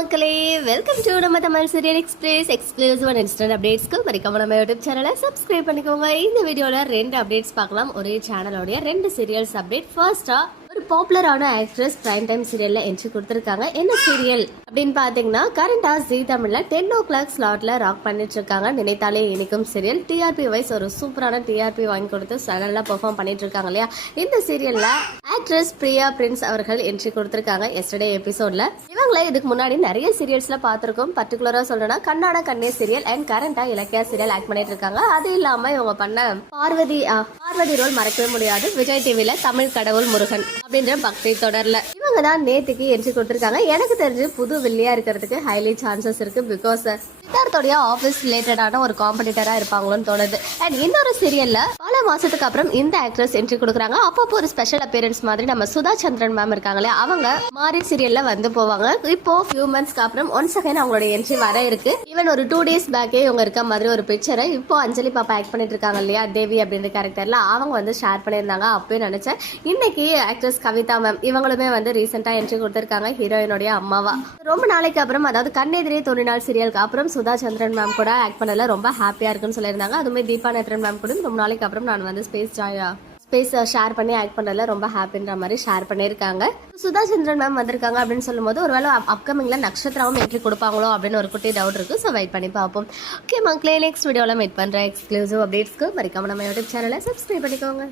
மக்களே welcome to நம்ம Tamil serial express express one instant அப்டேட்ஸ்க்கு மறக்காம நம்ம யூடியூப் சேனலை சப்ஸ்கிரைப் பண்ணிக்கோங்க. இந்த வீடியோல ரெண்டு அப்டேட்ஸ் பார்க்கலாம். ஒரே சேனலோடைய ரெண்டு சீரியல்ஸ் அப்டேட் ஃபர்ஸ்டா ஒரு பாப்புலரான ஆக்ட்ரஸ் பிரைம் டைம் சீரியல்ல என்ட்ரி கொடுத்துருக்காங்க. என்ன சீரியல் அப்படின்னு பாத்தீங்கன்னா கரண்டா ஜி தமிழ்ல டென் ஓ கிளாக் ஸ்லாட்ல ராக் பண்ணிட்டு இருக்காங்க. நினைத்தாலே இனிக்கும் சீரியல் டிஆர்பி வைஸ் ஒரு சூப்பரான டிஆர்பி வாங்கி கொடுத்து நல்லா பெர்ஃபார்ம் பண்ணிட்டு இருக்காங்க இல்லையா? இந்த சீரியல்ல ஆக்ட்ரஸ் பிரியா பிரின்ஸ் அவர்கள் என்ட்ரி கொடுத்திருக்காங்க எஸ்டர்டே எபிசோட்ல இவங்கள இதுக்கு முன்னாடி நிறைய சீரியல்ஸ்ல பாத்திருக்கோம் பர்டிகுலரா சொல்லணும்னா கண்ணாட கண்ணே சீரியல் அண்ட் கரண்டா இலக்கியா சீரியல் ஆக்ட் பண்ணிட்டு இருக்காங்க. அது இல்லாம இவங்க பண்ண பார்வதி பார்வதி ரோல் மறக்கவே முடியாது. விஜய் டிவில தமிழ் கடவுள் முருகன் அப்படின்ற பக்தி தொடர்ல. இவங்க தான் நேத்துக்கு என்ட்ரி கொடுத்துருக்காங்க. எனக்கு தெரிஞ்சு புது வில்லியா இருக்கிறதுக்கு ஹைலி சான்சஸ் இருக்கு பிகாஸ் சித்தார்த்தோடைய ஆஃபீஸ் ரிலேட்டடான ஒரு காம்படிட்டரா இருப்பாங்களோன்னு தோணுது. அண்ட் இன்னொரு சீரியல்ல பல மாசத்துக்கு அப்புறம் இந்த ஆக்ட்ரஸ் என்ட்ரி கொடுக்குறாங்க. அப்பப்போ ஒரு ஸ்பெஷல் அப்பியரன்ஸ் மாதிரி நம்ம சுதா சந்திரன் மேம் இருக்காங்களே அவங்க மாறி சீரியல்ல வந்து போவாங்க. இப்போ ஃபியூ மந்த்ஸ்க்கு அப்புறம் ஒன்ஸ் அகைன் அவங்களோட என்ட்ரி வர இருக்கு. ஈவன் ஒரு டூ டேஸ் பேக்கே இவங்க இருக்க மாதிரி ஒரு பிக்சரை இப்போ அஞ்சலி பாப்பா ஆக்ட் பண்ணிட்டு இருக்காங்க இல்லையா தேவி அப்படின்ற கேரக்டர்ல அவங்க வந்து ஷேர் பண்ணியிருந்தாங்க அப்பயும் நினைச்சேன். இன்னைக்கு ஆக்ட்ரஸ் கவிதா மேம் இவங்களுமே வந்து ரீசெண்டாக என்ட்ரி கொடுத்துருக்காங்க ஹீரோயினுடைய அம்மாவா. ரொம்ப நாளைக்கு அப்புறம் அதாவது கண்ணெதிரே தோன்றினால் சீரியலுக்கு அப்புறம் சுதா சந்திரன் மேம் கூட ஆக்ட் பண்ணல ரொம்ப ஹாப்பியாக இருக்குன்னு சொல்லியிருந்தாங்க. அதுவுமே தீபா நேத்ரன் மேம் கூட ரொம்ப நாளைக்கு அப்புறம் நான் வந்து ஸ்பேஸ் ஜாயா ஸ்பேஸ் ஷேர் பண்ணி ஆக்ட் பண்ணல ரொம்ப ஹாப்பின்ற மாதிரி ஷேர் பண்ணியிருக்காங்க. சுதா சந்திரன் மேம் வந்திருக்காங்க அப்படின்னு சொல்லும்போது ஒருவேளை அப்கமிங்ல நட்சத்திரமும் என்ட்ரி கொடுப்பாங்களோ அப்படின்னு ஒரு குட்டி டவுட் இருக்கு. ஸோ வெயிட் பண்ணி பார்ப்போம். ஓகே மக்களே நெக்ஸ்ட் வீடியோவில் மீட் பண்ணுற எக்ஸ்க்ளூசிவ் அப்டேட்ஸ்க்கு மறக்காம நம்ம யூடியூப் சேனலை சப்ஸ்கிரைப் பண்ணிக்கோங்க.